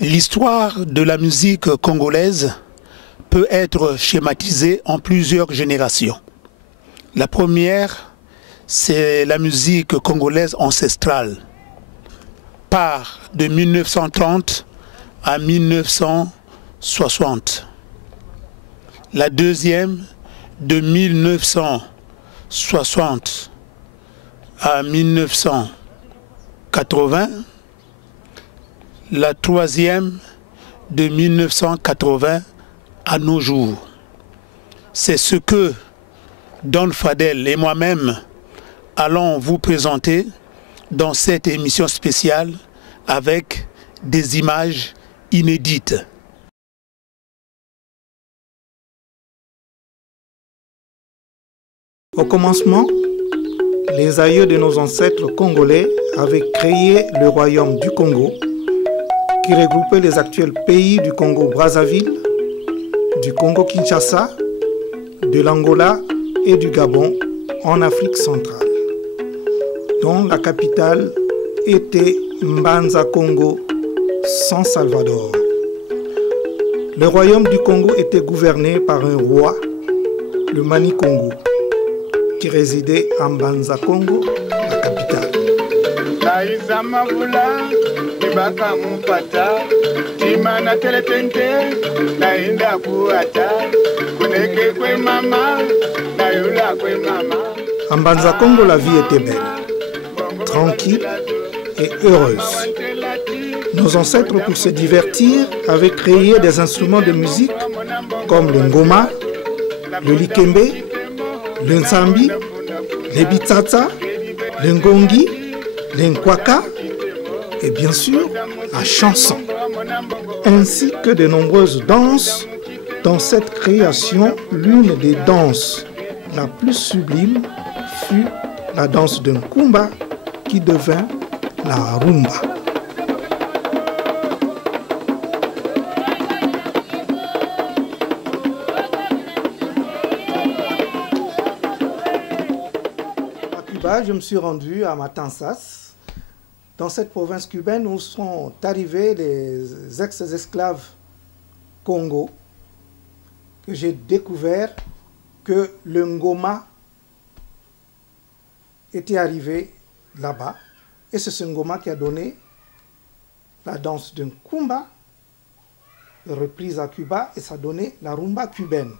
L'histoire de la musique congolaise peut être schématisée en plusieurs générations. La première, c'est la musique congolaise ancestrale, part de 1930 à 1960. La deuxième, de 1960 à 1980. La troisième, de 1980 à nos jours. C'est ce que Don Fadel et moi-même allons vous présenter dans cette émission spéciale avec des images inédites. Au commencement, les aïeux de nos ancêtres congolais avaient créé le royaume du Congo, qui regroupait les actuels pays du Congo-Brazzaville, du Congo-Kinshasa, de l'Angola et du Gabon en Afrique centrale, dont la capitale était Mbanza-Congo, San Salvador. Le royaume du Congo était gouverné par un roi, le Mani-Congo, qui résidait à Mbanza-Congo, la capitale. À Mbanza-Congo, la vie était belle, tranquille et heureuse. Nos ancêtres, pour se divertir, avaient créé des instruments de musique comme le ngoma, le likembe, le nsambi, le bitsatsa, le ngongi, le nkwaka et bien sûr la chanson, ainsi que de nombreuses danses. Dans cette création, l'une des danses la plus sublime fut la danse d'un kumba qui devint la rumba. À Cuba, je me suis rendu à Matanzas. Dans cette province cubaine où sont arrivés les ex-esclaves Congo, que j'ai découvert que le ngoma était arrivé là-bas. Et c'est ce ngoma qui a donné la danse d'un kumba, reprise à Cuba, et ça a donné la rumba cubaine.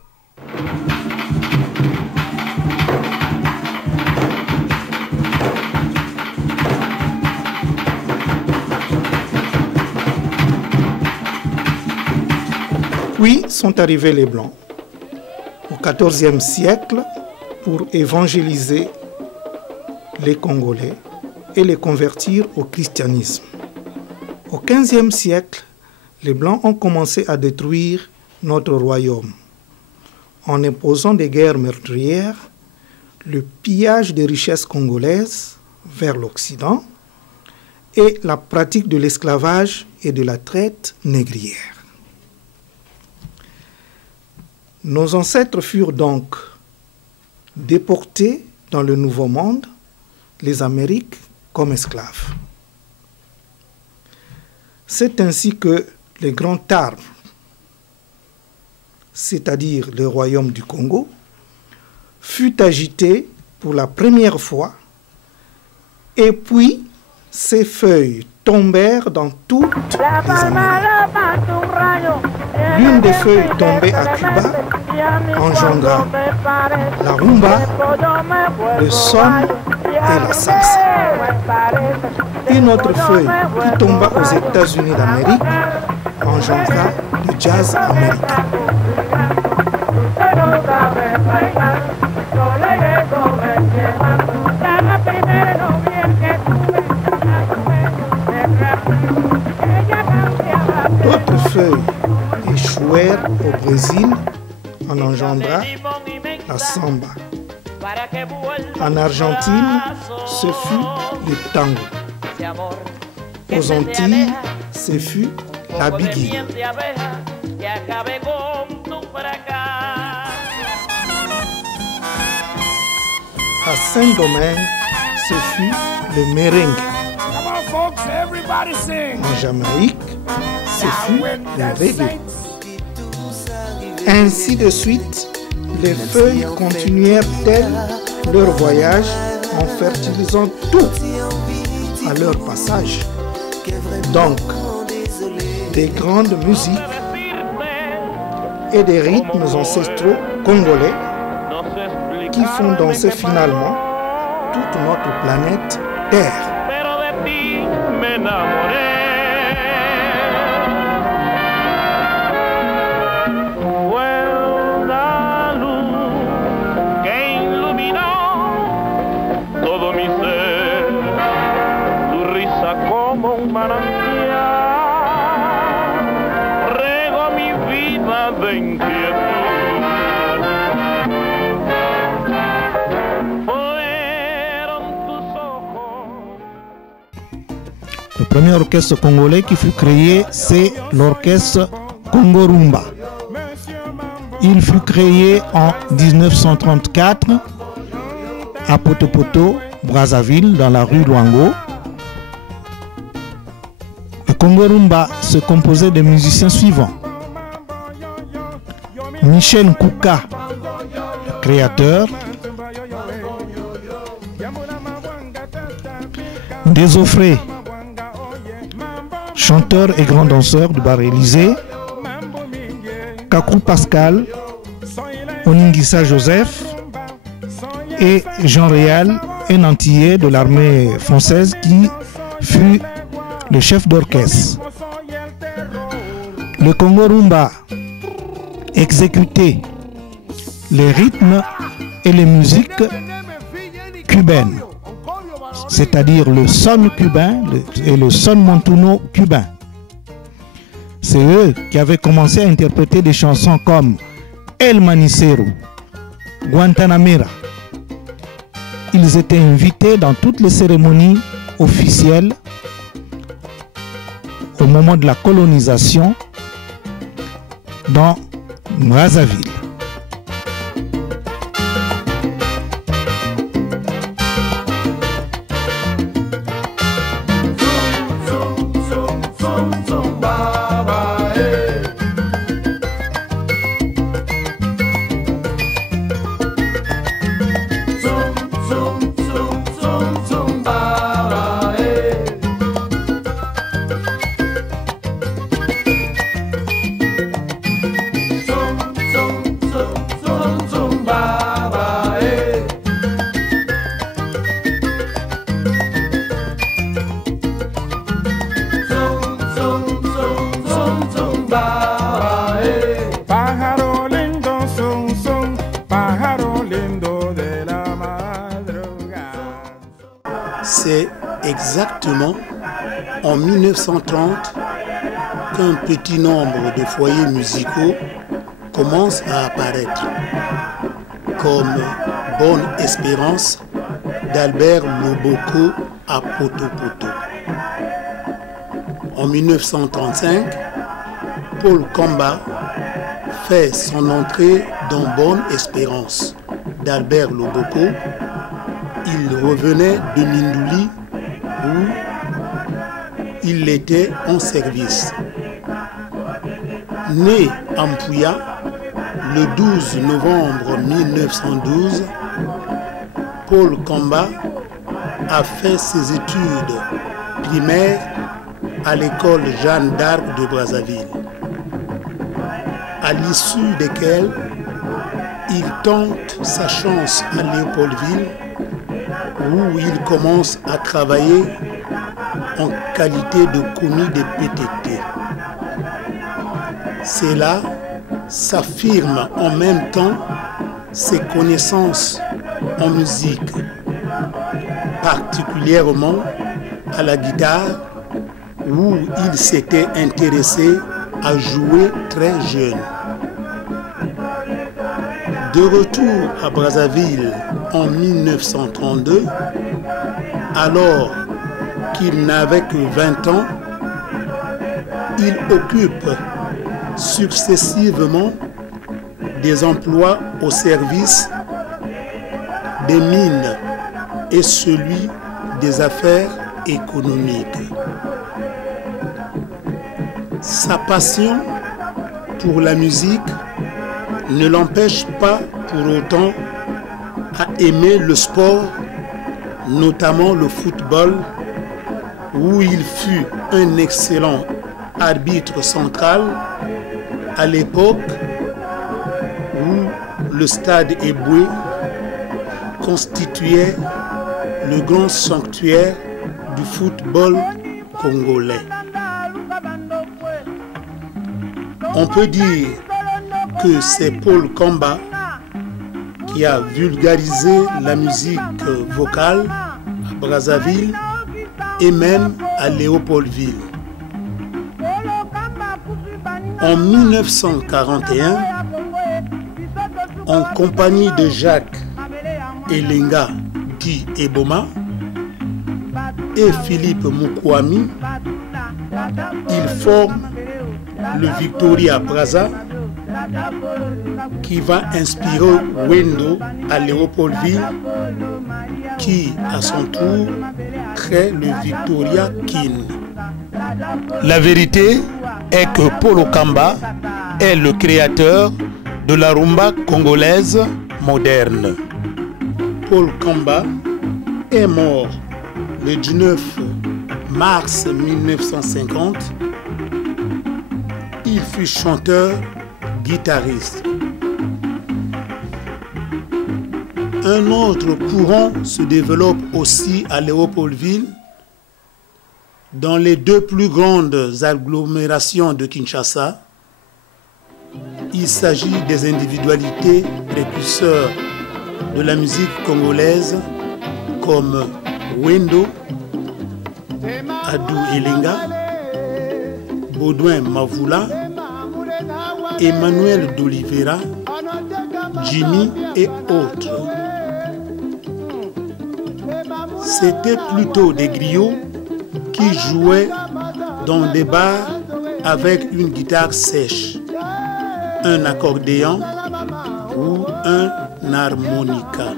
Puis sont arrivés les Blancs au XIVe siècle pour évangéliser les Congolais et les convertir au christianisme. Au XVe siècle, les Blancs ont commencé à détruire notre royaume en imposant des guerres meurtrières, le pillage des richesses congolaises vers l'Occident et la pratique de l'esclavage et de la traite négrière. Nos ancêtres furent donc déportés dans le Nouveau Monde, les Amériques, comme esclaves. C'est ainsi que le grand arbre, c'est-à-dire le royaume du Congo, fut agité pour la première fois, et puis ses feuilles tombèrent dans toutes les Amériques. L'une des feuilles tombées à Cuba engendra la rumba, le son et la salsa. Une autre feuille qui tomba aux États-Unis d'Amérique engendra le jazz américain. D'autres feuilles échouèrent au Brésil en engendra la samba. En Argentine, ce fut le tango. Aux Antilles, ce fut la biguine. À Saint-Domingue, ce fut le merengue. En Jamaïque, ce fut le reggae. Ainsi de suite, les feuilles continuèrent-elles leur voyage en fertilisant tout à leur passage. Donc, des grandes musiques et des rythmes ancestraux congolais qui font danser finalement toute notre planète Terre. Le premier orchestre congolais qui fut créé, c'est l'orchestre Congo Rumba. Il fut créé en 1934 à Poto-Poto, Brazzaville, dans la rue Luango. Le Congo Rumba se composait des musiciens suivants. Michel Nkouka, le créateur. Désofré, chanteur et grand danseur du bar Élysée. Kakou Pascal, Oningissa Joseph et Jean Réal, un Antillais de l'armée française qui fut le chef d'orchestre. Le Congo Rumba exécutait les rythmes et les musiques cubaines, c'est-à-dire le son cubain et le son montuno cubain. C'est eux qui avaient commencé à interpréter des chansons comme El Manicero, Guantanamera. Ils étaient invités dans toutes les cérémonies officielles au moment de la colonisation dans Brazzaville. C'est exactement en 1930 qu'un petit nombre de foyers musicaux commence à apparaître, comme Bonne Espérance d'Albert Loboko à Poto-Poto. En 1935, Paul Kamba fait son entrée dans Bonne Espérance d'Albert Loboko. Il revenait de Mindouli où il était en service. Né à Mpouya le 12 novembre 1912, Paul Kamba a fait ses études primaires à l'école Jeanne d'Arc de Brazzaville, à l'issue desquelles il tente sa chance à Léopoldville, où il commence à travailler en qualité de commis de PTT. C'est là s'affirme en même temps ses connaissances en musique, particulièrement à la guitare, où il s'était intéressé à jouer très jeune. De retour à Brazzaville en 1932, alors qu'il n'avait que 20 ans, il occupe successivement des emplois au service des mines et celui des affaires économiques. Sa passion pour la musique ne l'empêche pas pour autant à aimer le sport, notamment le football, où il fut un excellent arbitre central à l'époque où le stade Eboué constituait le grand sanctuaire du football congolais. On peut dire que c'est Paul Kamba qui a vulgarisé la musique vocale à Brazzaville et même à Léopoldville. En 1941, en compagnie de Jacques Elenga dit Eboma et Philippe Mukwami, il forme le Victoria Brazza qui va inspirer Wendo à Léopoldville qui à son tour crée le Victoria Kin. La vérité est que Paul Kamba est le créateur de la rumba congolaise moderne. Paul Kamba est mort le 19 mars 1950. Il fut chanteur, guitariste. Un autre courant se développe aussi à Léopoldville, dans les deux plus grandes agglomérations de Kinshasa. Il s'agit des individualités précurseurs de la musique congolaise comme Wendo, Adou Elenga, Baudouin Mavula, Emmanuel d'Oliveira, Jimmy et autres. C'était plutôt des griots qui jouaient dans des bars avec une guitare sèche, un accordéon ou un harmonica.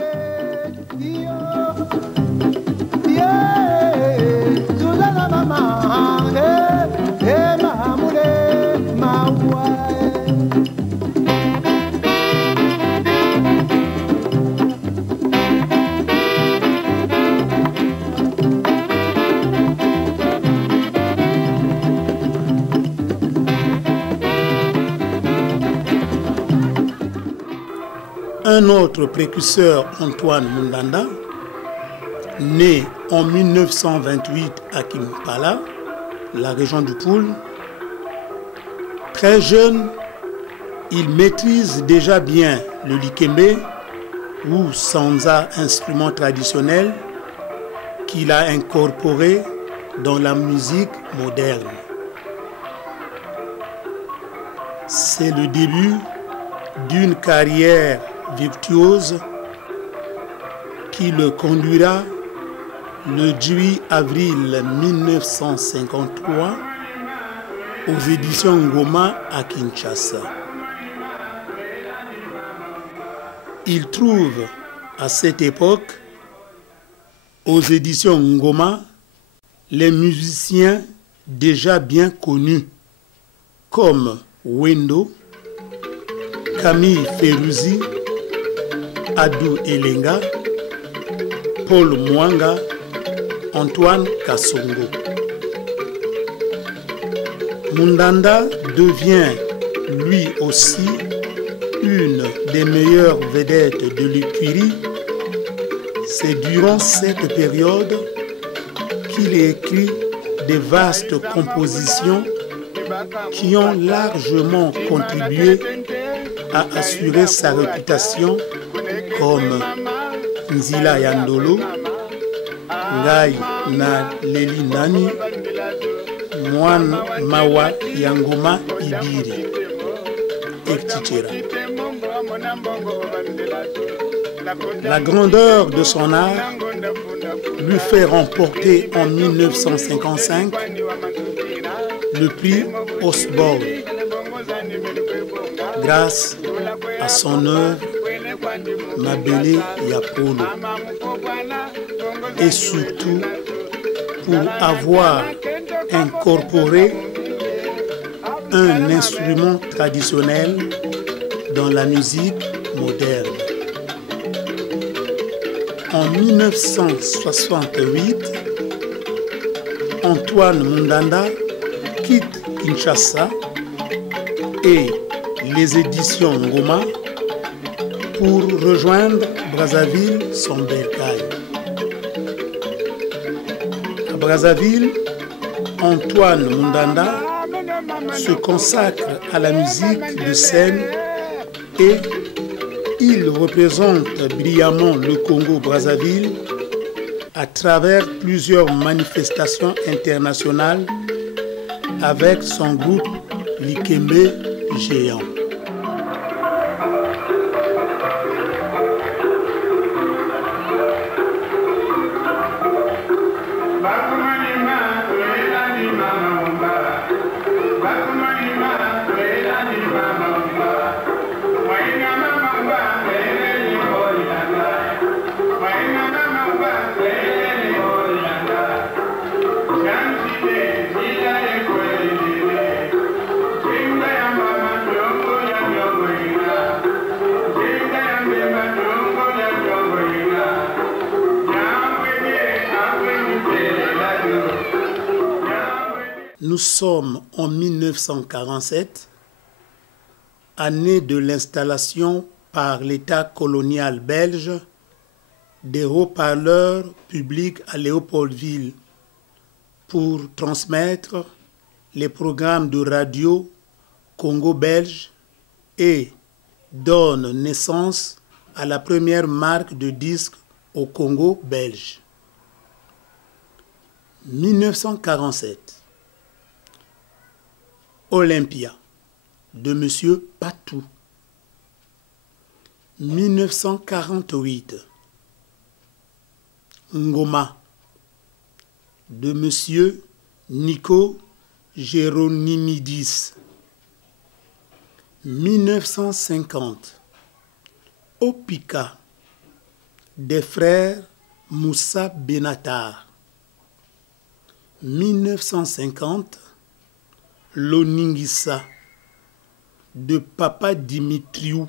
Un autre précurseur, Antoine Mundanda, né en 1928 à Kimpala, la région du Poul. Très jeune, il maîtrise déjà bien le likembe ou sanza, instrument traditionnel qu'il a incorporé dans la musique moderne. C'est le début d'une carrière virtuose qui le conduira le 18 avril 1953 aux éditions Ngoma à Kinshasa. Il trouve à cette époque aux éditions Ngoma les musiciens déjà bien connus comme Wendo, Camille Ferruzi, Adou Elenga, Paul Mwanga, Antoine Kassongo. Mundanda devient lui aussi une des meilleures vedettes de l'écurie. C'est durant cette période qu'il écrit des vastes compositions qui ont largement contribué à assurer sa réputation comme Nzila Yandolo, Ngai na Leli Nani, Mwan Mawa Yangoma Ibiri, etc. La grandeur de son art lui fait remporter en 1955 le prix Osborne grâce à son œuvre Mabele Yapolo et surtout pour avoir incorporé un instrument traditionnel dans la musique moderne. En 1968, Antoine Mundanda quitte Kinshasa et les éditions Ngoma pour rejoindre Brazzaville, son bercail. À Brazzaville, Antoine Mundanda se consacre à la musique de scène et il représente brillamment le Congo-Brazzaville à travers plusieurs manifestations internationales avec son groupe Likembe Géant. Nous sommes en 1947, année de l'installation par l'État colonial belge des haut-parleurs publics à Léopoldville pour transmettre les programmes de radio Congo-belge et donne naissance à la première marque de disques au Congo belge. 1947. Olympia de M. Patou. 1948. Ngoma de M. Nico Géronimidis. 1950. Opika des frères Moussa Benatar. 1950. Loningissa de Papa Dimitriou.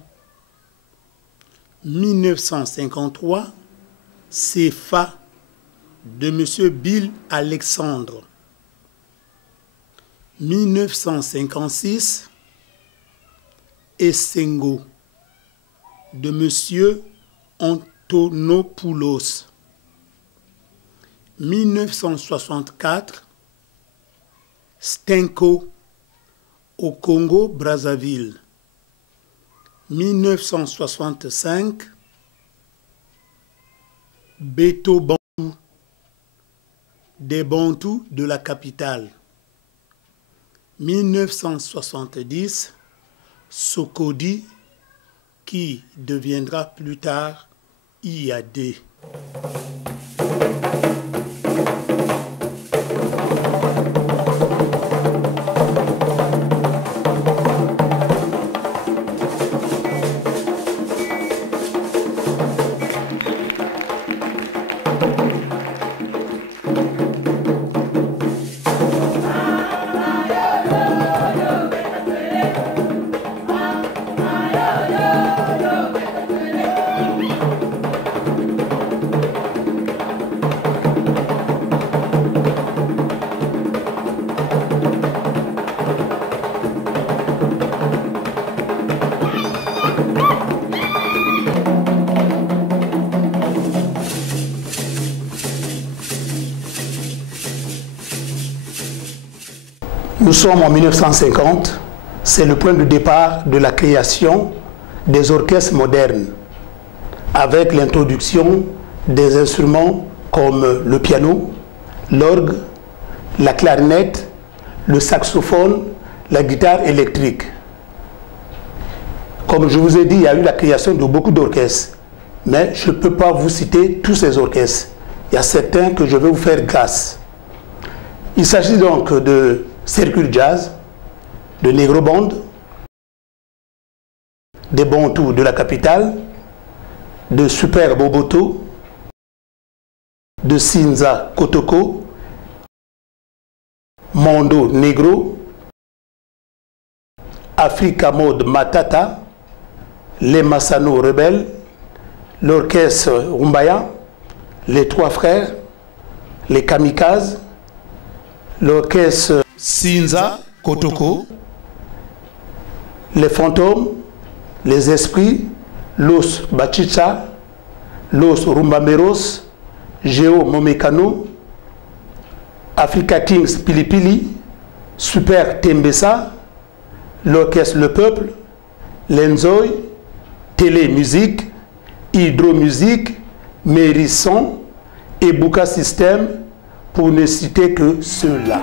1953, Cefa de M. Bill Alexandre. 1956, Essengo de M. Antonopoulos. 1964, Stenko au Congo-Brazzaville. 1965, Beto Bantou, des Bantous de la capitale. 1970, Sokodi, qui deviendra plus tard IAD. Nous sommes en 1950, c'est le point de départ de la création des orchestres modernes, avec l'introduction des instruments comme le piano, l'orgue, la clarinette, le saxophone, la guitare électrique. Comme je vous ai dit, il y a eu la création de beaucoup d'orchestres, Mais je ne peux pas vous citer tous ces orchestres. Il y a certains que je vais vous faire grâce. Il s'agit donc de Circle Jazz, de Negro Band, des Bantous de la capitale, de Super Boboto, de Sinza Kotoko, Mondo Negro, Africa Mode Matata, les Massano Rebelles, l'orchestre Rumbaya, les Trois Frères, les Kamikazes, l'orchestre Sinza Kotoko, les Fantômes, les Esprits, Los Bachicha, Los Rumbameros, Géo Momekano, Africa Kings Pilipili, Super Tembessa, l'orchestre Le Peuple, Lenzoy, Télémusique, Hydromusique, Mérisson et Bouka System, pour ne citer que ceux-là.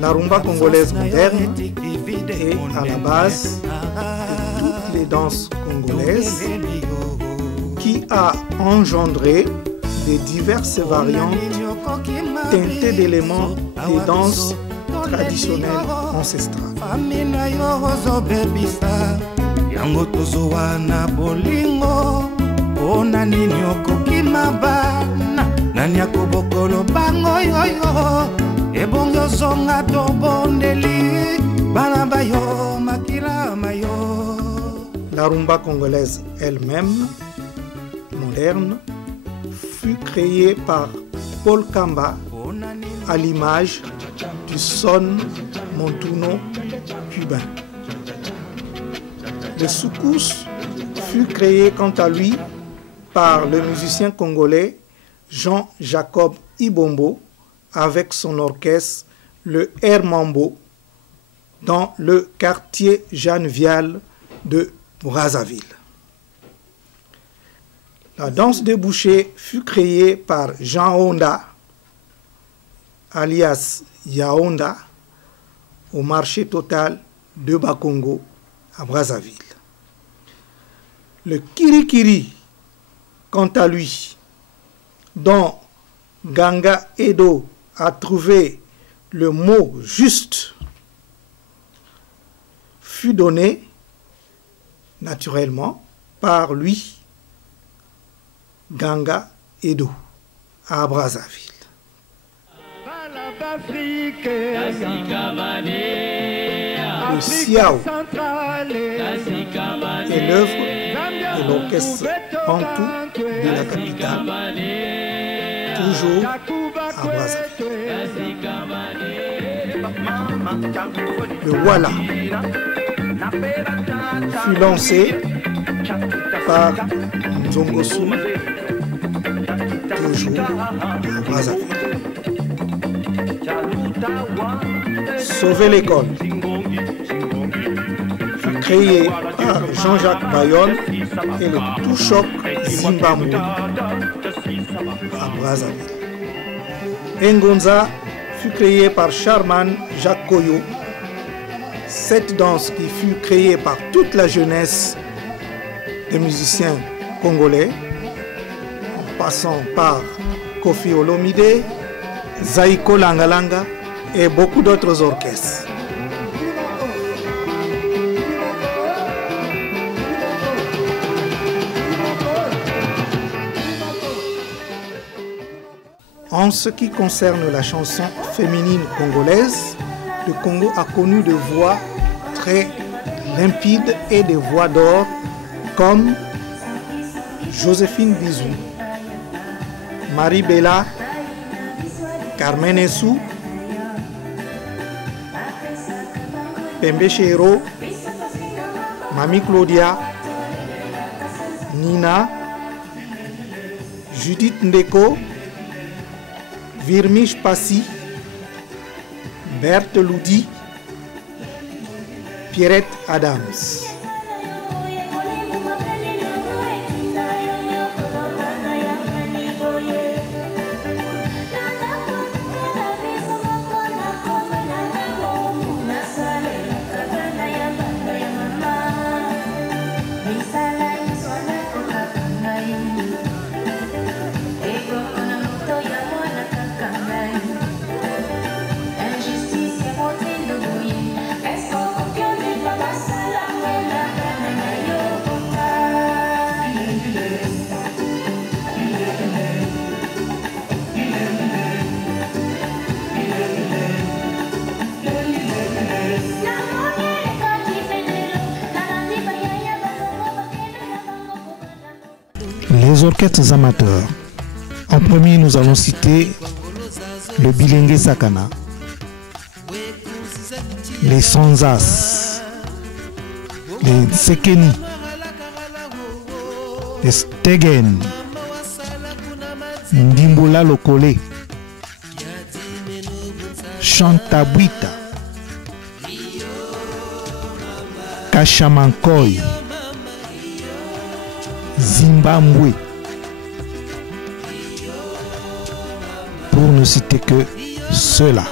La rumba congolaise moderne est à la base de toutes les danses congolaises qui a engendré des diverses variantes teintées d'éléments des danses traditionnelles ancestrales. La rumba congolaise elle-même, moderne, fut créée par Paul Kamba à l'image du son montuno cubain. Le soukous fut créé quant à lui par le musicien congolais Jean-Jacob Ibombo avec son orchestre le Air Mambo dans le quartier Jeanne Vial de Brazzaville. La danse des bouchers fut créée par Jean Honda, alias Yaonda, au marché total de Bakongo à Brazzaville. Le Kirikiri, quant à lui, dont Ganga Edo a trouvé le mot juste, fut donné naturellement par lui, Ganga Edo, à Brazzaville. Le Siao est l'œuvre de l'orchestre Bantou de la capitale, toujours à Brazzaville. Le Wala fut lancé par Nzongosu, toujours à Brazzaville. Sauver l'école fut créé par Jean-Jacques Bayonne et le Touchok Zimbabwe à Brazzaville. Ngonza fut créé par Charman Jacques Koyo, cette danse qui fut créée par toute la jeunesse des musiciens congolais, en passant par Koffi Olomide, Zaïko Langalanga et beaucoup d'autres orchestres. En ce qui concerne la chanson féminine congolaise, le Congo a connu des voix très limpides et des voix d'or comme Joséphine Bizou, Marie Bella, Carmen Essou, Pembe Chero, Mami Claudia, Nina, Judith Ndeko, Virmiche Passy, Berthe Loudi, Pierrette Adams. Les orchestres amateurs. En premier, nous allons citer le Bilengue Sakana, les Sanzas, les Sekeni, les Stegen, Ndimbola Lokole, Chantabwita, Kachamankoy, Zimbabwe, pour ne citer que ceux-là.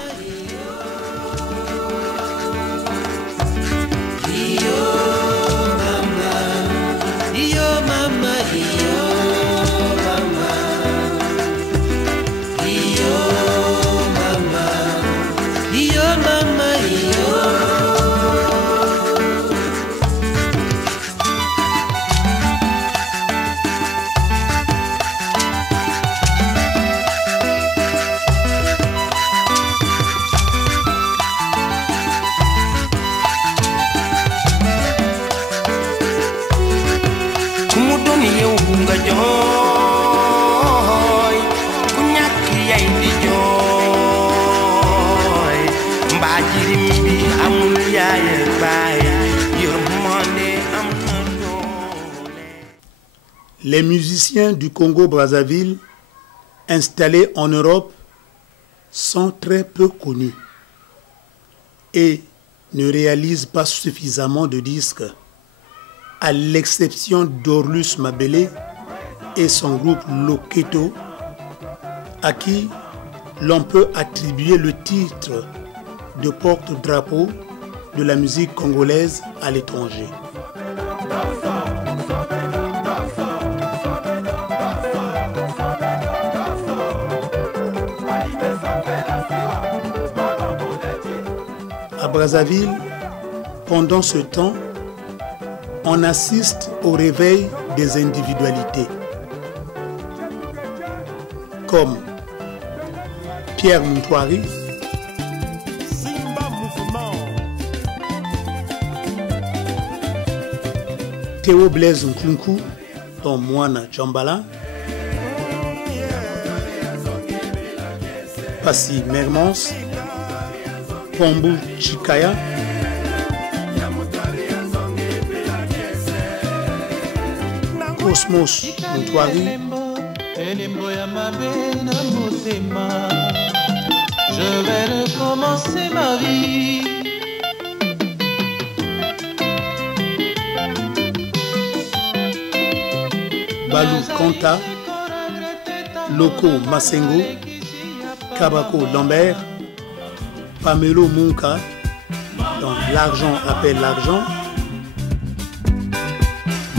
Les musiciens du Congo-Brazzaville installés en Europe sont très peu connus et ne réalisent pas suffisamment de disques, à l'exception d'Orlus Mabele et son groupe Loketo, à qui l'on peut attribuer le titre de porte-drapeau de la musique congolaise à l'étranger. À Brazzaville, pendant ce temps, on assiste au réveil des individualités, comme Pierre Moutouari, Théo Blaise Nkunku, Tom Mwana Djambala, Passy Mermons, Pombu Chikaya, Cosmos Moutouari, je vais recommencer ma vie. Balou Kanta, Loko Masengo, Kabako Lambert, Pamelo Munka, Donc l'argent appelle l'argent.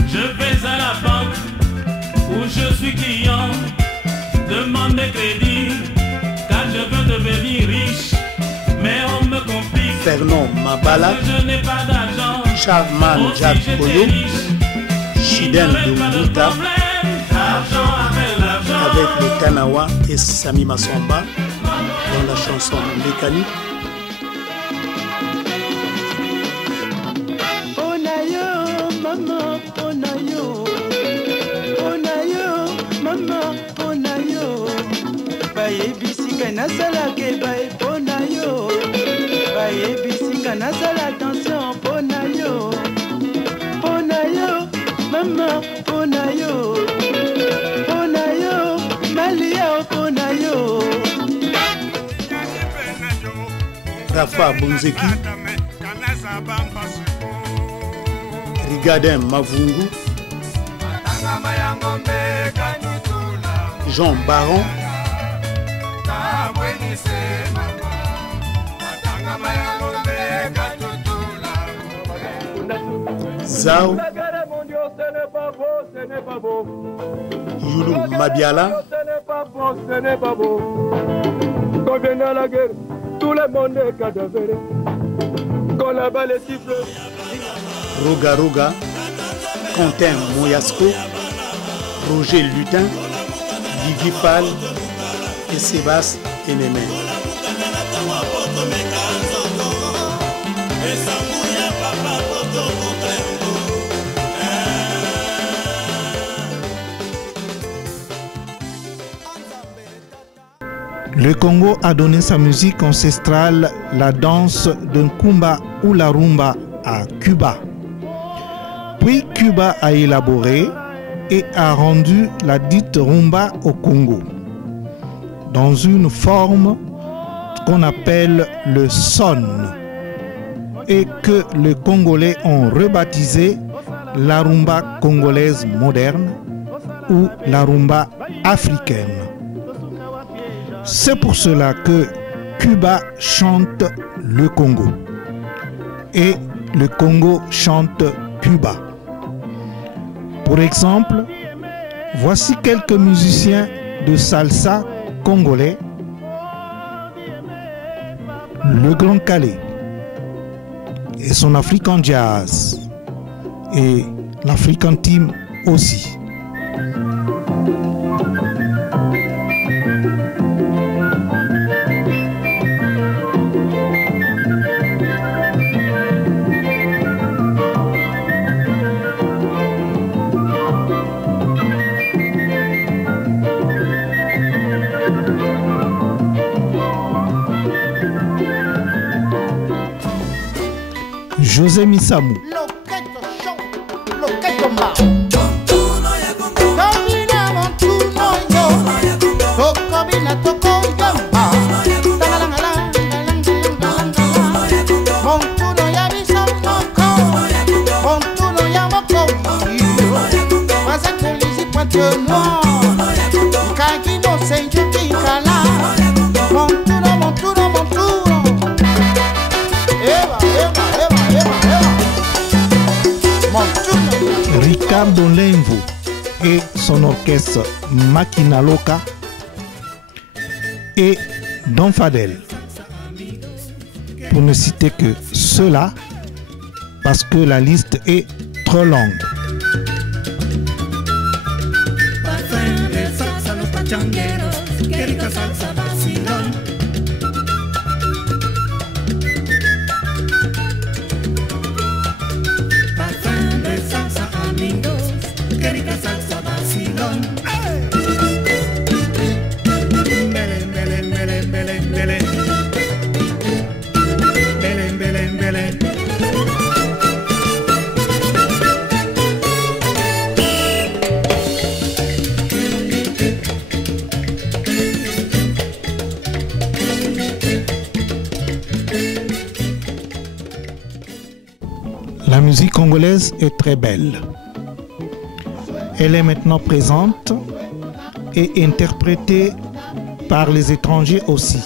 Je vais à la banque où je suis client, demande des crédits car je veux devenir riche, mais on me complique. Fernand Mabala, Je n'ai pas d'argent. Charman Jack Koyo, Chiden de Mouta, avec le Tanawa et Sami Masamba dans la chanson Mécanique. Maman, Ponayo, Ponayo, maman, Ponayo. Baye bisinga nasala ke baye Ponayo. Baye bisinga nasala attention Ponayo. Ponayo, maman, Ponayo. Ponayo, Malia Ponayo. Rafa Bonzeki, Rigadin Mavungu, Jean Baron, Zao, Youlou Mabiala, quand vient à la guerre, tout le monde est cadavéré. Quand la balle est sifflée. Roga Roga, Quentin Moyasco, Roger Lutin, Guigui Pal et Sébastien Enemé. Le Congo a donné sa musique ancestrale, la danse d'un kumba ou la rumba, à Cuba. Puis Cuba a élaboré et a rendu la dite rumba au Congo, dans une forme qu'on appelle le son, et que les Congolais ont rebaptisé la rumba congolaise moderne ou la rumba africaine. C'est pour cela que Cuba chante le Congo et le Congo chante Cuba. Pour exemple, voici quelques musiciens de salsa congolais. Le Grand Calais et son African Jazz et l'African Team aussi. José Misamou. Ricardo Lenvo et son orchestre Makina Loka et Don Fadel, pour ne citer que ceux-là, parce que la liste est trop longue. La musique congolaise est très belle. Elle est maintenant présente et interprétée par les étrangers aussi,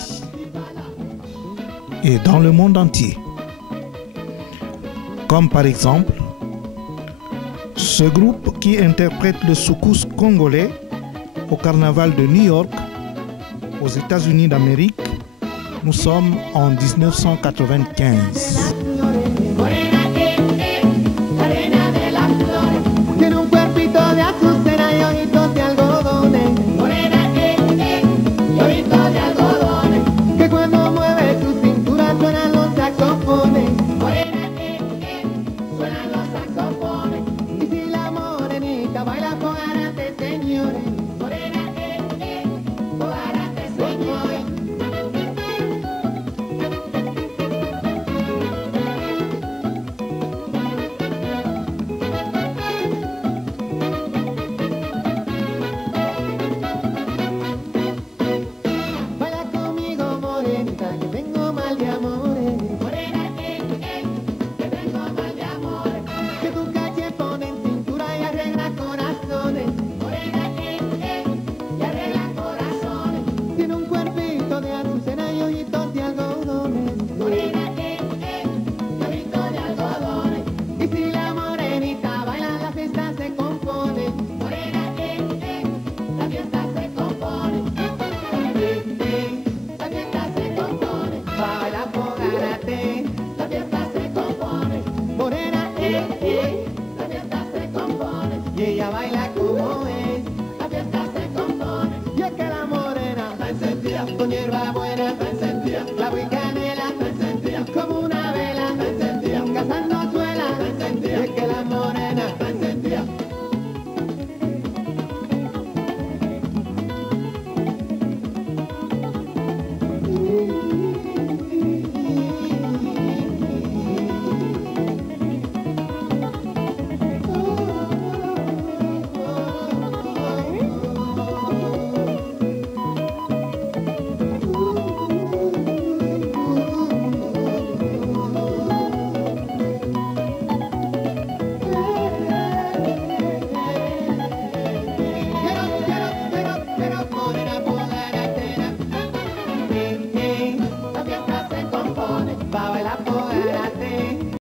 et dans le monde entier. Comme par exemple ce groupe qui interprète le soukous congolais au carnaval de New York aux États-Unis d'Amérique. Nous sommes en 1995.